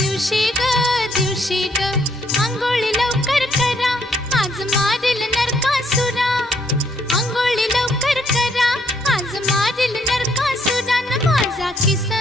दिवशी ग आंघोळी लवकर करा, आज मारील नरकासुरा. आंघोळी लवकर करा, आज मारील नरकासुरा. न माझा किसन